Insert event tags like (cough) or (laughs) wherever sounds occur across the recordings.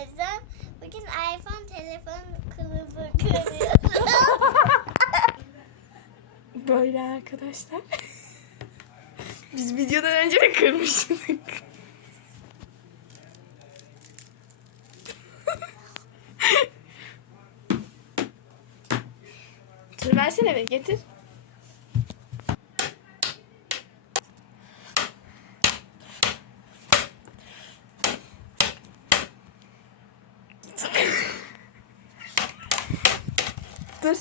arkadaşlar. Bugün iPhone telefon kılıfı kırıyoruz. (laughs) Böyle arkadaşlar. (laughs) Biz videodan önce de kırmıştık. (laughs) Dur versene be getir. Dur.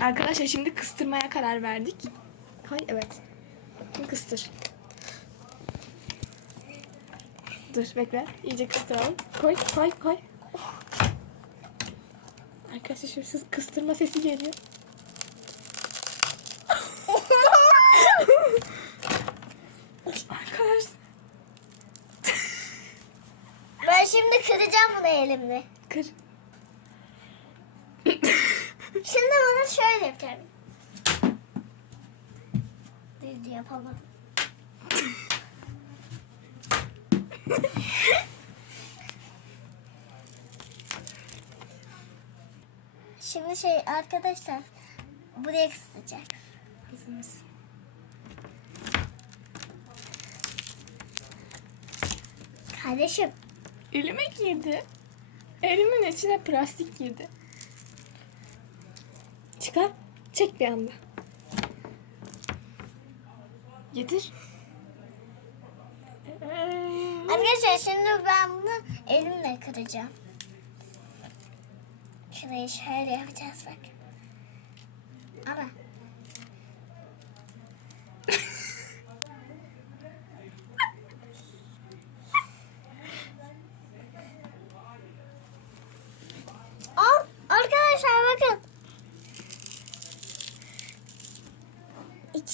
Arkadaşlar şimdi kıstırmaya karar verdik. Hay evet. Şimdi kıstır. Dur bekle. İyice kıstıralım. Koy koy koy. Oh. Arkadaşlar şimdi siz kıstırma sesi geliyor. (laughs) Arkadaşlar. ben şimdi kıracağım bunu elimle. Kır. Şimdi bunu şöyle yapacağım. Düz yapamadım. Şimdi şey arkadaşlar buraya kısacak. Mısın? Kardeşim Elime girdi. Elimin içine plastik girdi. Çıkar. Çek bir anda. Getir. Arkadaşlar şimdi ben bunu elimle kıracağım. Şurayı şöyle yapacağız bak. Ama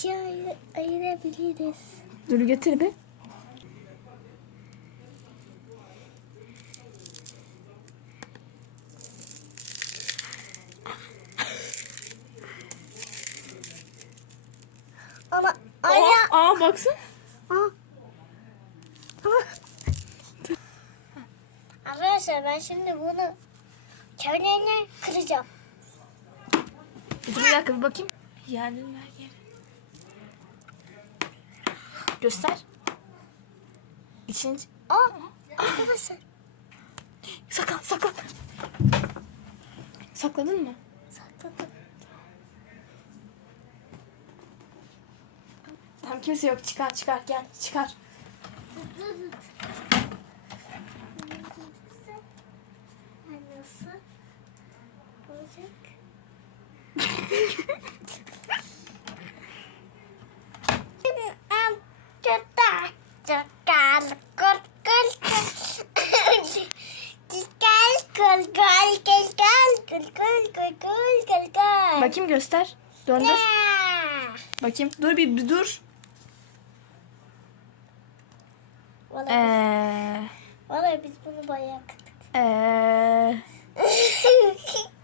İkiye ayır, ayırabiliriz. Dur getir bir. Ama aya aa baksana. Aa. Ama Arkadaşlar ben şimdi bunu çevreyle kıracağım. Bir dakika bir bakayım. Yerden ver Göster. İçini Aa, arkadaşlar saklan saklan. Sakladın mı? sakladım. Tamam kimse yok çıkar çıkar gel çıkar. Nasıl olacak? (laughs) Bakayım göster. Döndür. Bakayım. Dur bir, bir dur. Vallahi, Eee. biz, vallahi biz bunu bayağı kırdık. Eee. (laughs)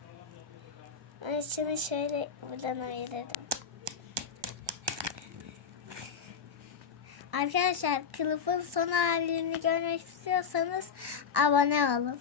Ben şunu şöyle buradan ayırdım. Arkadaşlar kılıfın son halini görmek istiyorsanız abone olun.